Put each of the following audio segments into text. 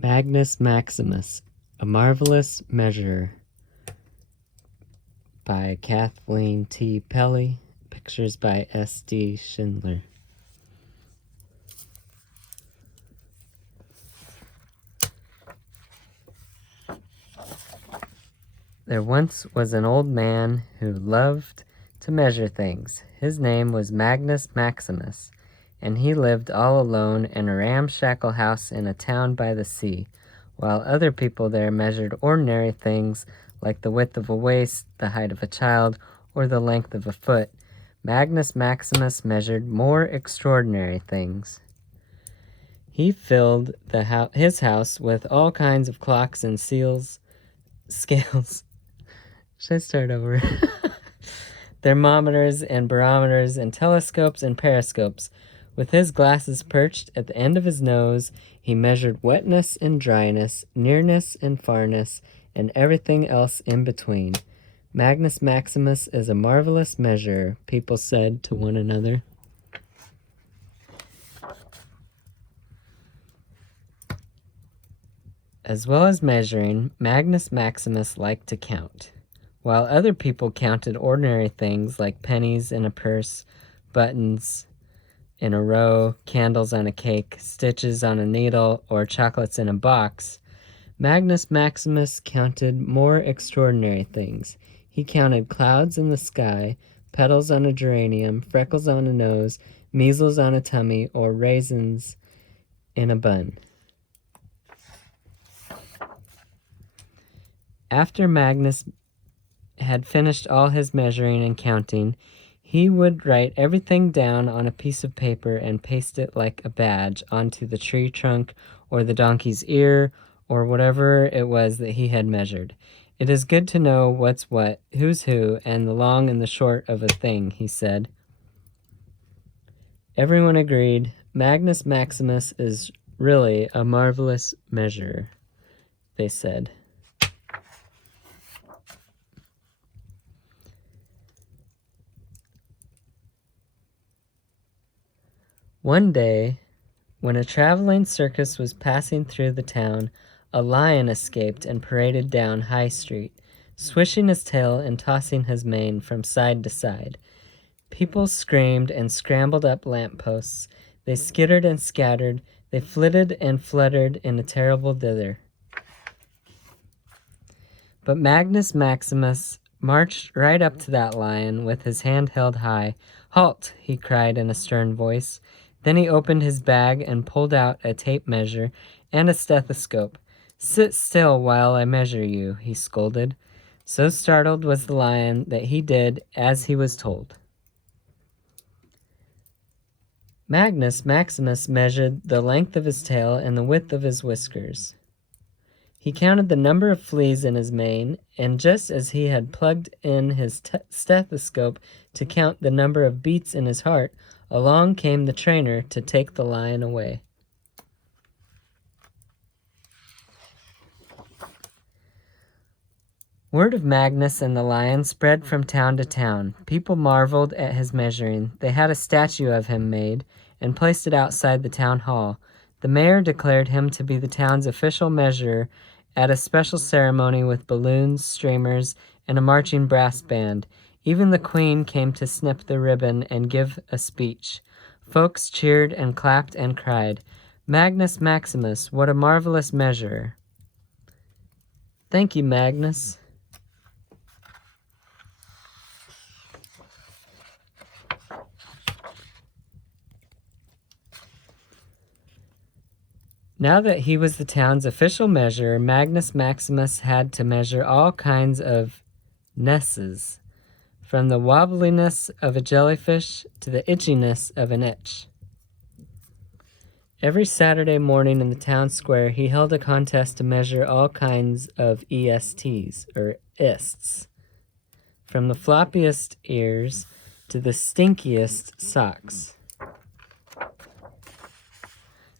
Magnus Maximus, A Marvelous Measure by Kathleen T. Pelley. Pictures by S.D. Schindler. There once was an old man who loved to measure things. His name was Magnus Maximus, and he lived all alone in a ramshackle house in a town by the sea, while other people there measured ordinary things like the width of a waist, the height of a child, or the length of a foot. Magnus Maximus measured more extraordinary things. He filled his house with all kinds of clocks and scales. Should I start over? Thermometers and barometers and telescopes and periscopes. With his glasses perched at the end of his nose, he measured wetness and dryness, nearness and farness, and everything else in between. Magnus Maximus is a marvelous measurer, people said to one another. As well as measuring, Magnus Maximus liked to count. While other people counted ordinary things like pennies in a purse, buttons in a row, candles on a cake, stitches on a needle, or chocolates in a box, Magnus Maximus counted more extraordinary things. He counted clouds in the sky, petals on a geranium, freckles on a nose, measles on a tummy, or raisins in a bun. After Magnus had finished all his measuring and counting, he would write everything down on a piece of paper and paste it like a badge onto the tree trunk or the donkey's ear or whatever it was that he had measured. It is good to know what's what, who's who, and the long and the short of a thing, he said. Everyone agreed. Magnus Maximus is really a marvelous measurer, they said. One day, when a traveling circus was passing through the town, a lion escaped and paraded down High Street, swishing his tail and tossing his mane from side to side. People screamed and scrambled up lampposts. They skittered and scattered. They flitted and fluttered in a terrible dither. But Magnus Maximus marched right up to that lion with his hand held high. "Halt!" he cried in a stern voice. Then he opened his bag and pulled out a tape measure and a stethoscope. "Sit still while I measure you," he scolded. So startled was the lion that he did as he was told. Magnus Maximus measured the length of his tail and the width of his whiskers. He counted the number of fleas in his mane, and just as he had plugged in his stethoscope to count the number of beats in his heart, along came the trainer to take the lion away. Word of Magnus and the lion spread from town to town. People marveled at his measuring. They had a statue of him made and placed it outside the town hall. The mayor declared him to be the town's official measurer at a special ceremony with balloons, streamers, and a marching brass band. Even the queen came to snip the ribbon and give a speech. Folks cheered and clapped and cried, "Magnus Maximus, what a marvelous measurer." "Thank you, Magnus." Now that he was the town's official measurer, Magnus Maximus had to measure all kinds of nesses, from the wobbliness of a jellyfish to the itchiness of an itch. Every Saturday morning in the town square, he held a contest to measure all kinds of ESTs, or ists, from the floppiest ears to the stinkiest socks.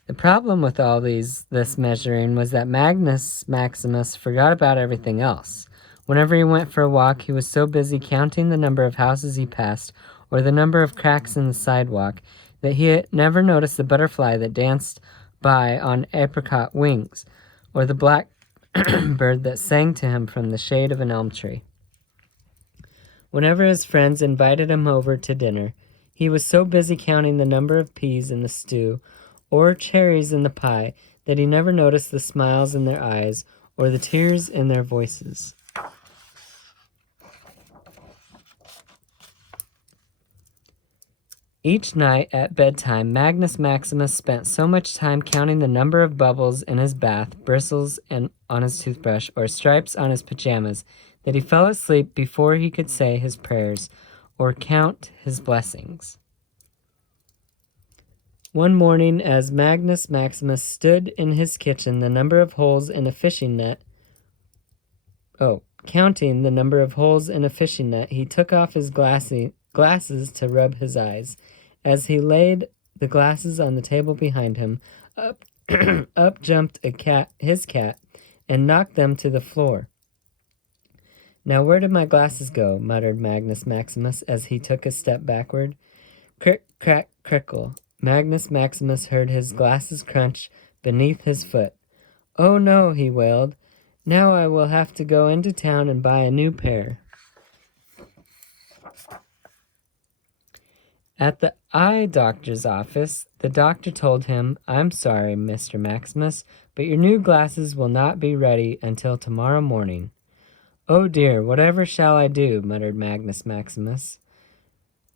The problem with all this measuring was that Magnus Maximus forgot about everything else. Whenever he went for a walk, he was so busy counting the number of houses he passed or the number of cracks in the sidewalk that he had never noticed the butterfly that danced by on apricot wings. or the blackbird that sang to him from the shade of an elm tree. Whenever his friends invited him over to dinner, he was so busy counting the number of peas in the stew or cherries in the pie that he never noticed the smiles in their eyes or the tears in their voices. Each night at bedtime, Magnus Maximus spent so much time counting the number of bubbles in his bath, bristles on his toothbrush, or stripes on his pajamas that he fell asleep before he could say his prayers or count his blessings. One morning, as Magnus Maximus stood in his kitchen the number of holes in a fishing net, counting the number of holes in a fishing net, he took off his glasses to rub his eyes. As he laid the glasses on the table behind him, up jumped his cat, and knocked them to the floor. "Now where did my glasses go?" muttered Magnus Maximus as he took a step backward. Crick, crack, crickle. Magnus Maximus heard his glasses crunch beneath his foot. "Oh no," he wailed. "Now I will have to go into town and buy a new pair." At the eye doctor's office, the doctor told him, "I'm sorry, Mr. Maximus, but your new glasses will not be ready until tomorrow morning." "Oh dear, whatever shall I do?" muttered Magnus Maximus.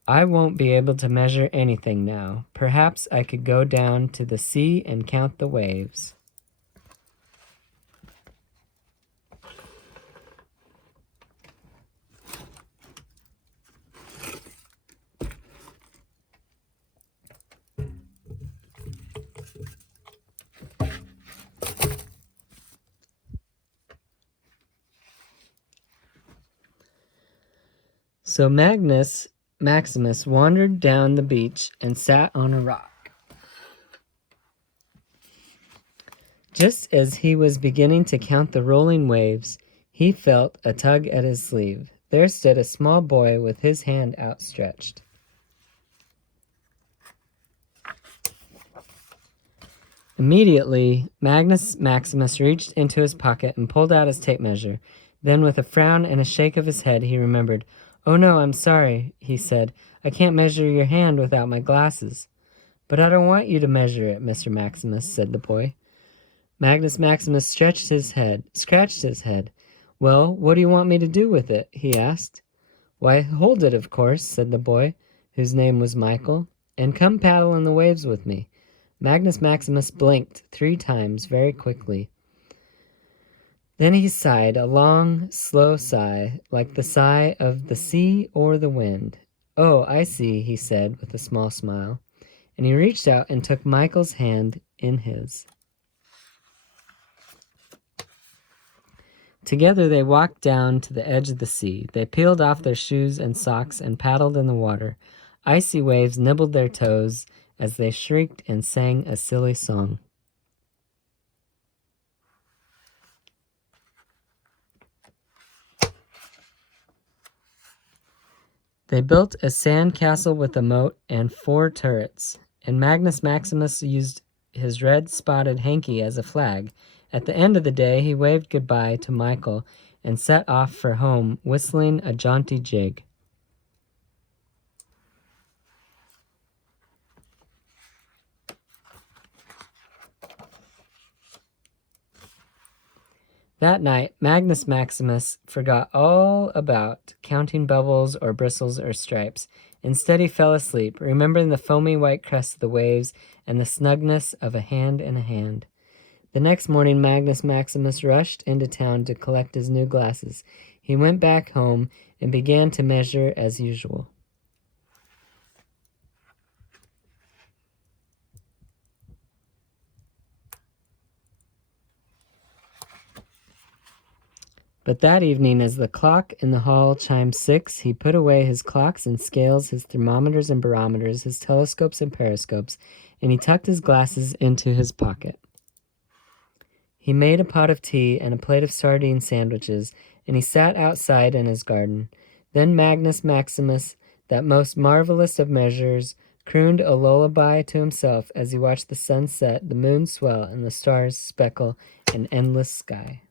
"I won't be able to measure anything now. Perhaps I could go down to the sea and count the waves." So Magnus Maximus wandered down the beach and sat on a rock. Just as he was beginning to count the rolling waves, he felt a tug at his sleeve. There stood a small boy with his hand outstretched. Immediately, Magnus Maximus reached into his pocket and pulled out his tape measure. Then, with a frown and a shake of his head, he remembered. "Oh no, I'm sorry," he said. "I can't measure your hand without my glasses." "But I don't want you to measure it, Mr. Maximus," said the boy. Magnus Maximus scratched his head. "Well, what do you want me to do with it?" he asked. "Why, hold it, of course," said the boy, whose name was Michael, "and come paddle in the waves with me." Magnus Maximus blinked 3 times very quickly. Then he sighed, a long, slow sigh, like the sigh of the sea or the wind. "Oh, I see," he said with a small smile, and he reached out and took Michael's hand in his. Together they walked down to the edge of the sea. They peeled off their shoes and socks and paddled in the water. Icy waves nibbled their toes as they shrieked and sang a silly song. They built a sand castle with a moat and 4 turrets, and Magnus Maximus used his red-spotted hanky as a flag. At the end of the day, he waved goodbye to Michael and set off for home, whistling a jaunty jig. That night, Magnus Maximus forgot all about counting bubbles or bristles or stripes. Instead, he fell asleep, remembering the foamy white crest of the waves and the snugness of a hand in a hand. The next morning, Magnus Maximus rushed into town to collect his new glasses. He went back home and began to measure as usual. But that evening, as the clock in the hall chimed 6, he put away his clocks and scales, his thermometers and barometers, his telescopes and periscopes, and he tucked his glasses into his pocket. He made a pot of tea and a plate of sardine sandwiches, and he sat outside in his garden. Then Magnus Maximus, that most marvelous of measurers, crooned a lullaby to himself as he watched the sun set, the moon swell, and the stars speckle an endless sky.